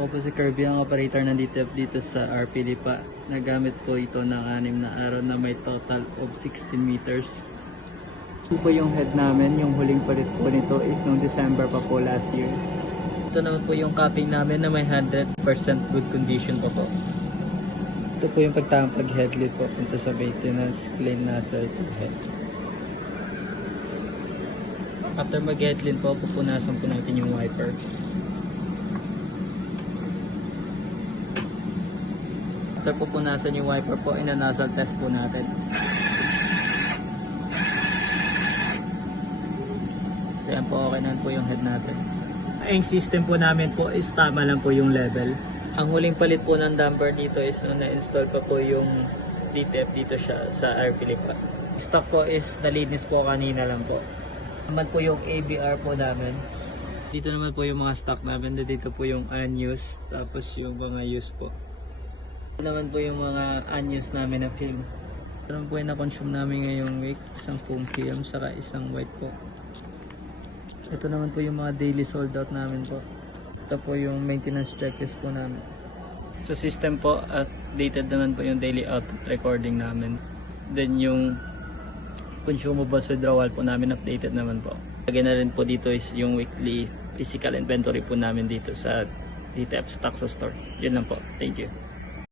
Ako po si Kirby, ang operator ng DTF dito sa RP Lipa. Nagamit po ito ng 6 na araw na may total of 16 meters. Ito po yung head namin, yung huling palit po nito is noong December pa po last year. Ito naman po yung capping namin na may 100% good condition pa po. Ito po yung pagtampag headlight po punta sa maintenance, clean nozzle to head. After mag-headlight po, pupunasan po natin yung wiper. After pupunasan yung wiper po, ina-nozzle test po natin. So yan po, okay na po yung head natin. Ang system po namin po is tama lang po yung level. Ang huling palit po ng damper dito is nung na-install pa po yung DTF dito siya sa RP Lipa. Stock po is nalinis po kanina lang po. Naman po yung ABR po namin. Dito naman po yung mga stock namin. Dito po yung unused, tapos yung mga used po. Ito naman po yung mga unused namin na film. Ito naman po yung na-consume namin ngayong week. Isang foam film, saka isang white po. Ito naman po yung mga daily sold out namin po. Ito po yung maintenance checklist po namin. So system po, updated naman po yung daily output recording namin. Then yung consumables withdrawal po namin, updated naman po. Lagyan na rin po dito is yung weekly physical inventory po namin dito sa DTF Stock Store. Yun lang po. Thank you.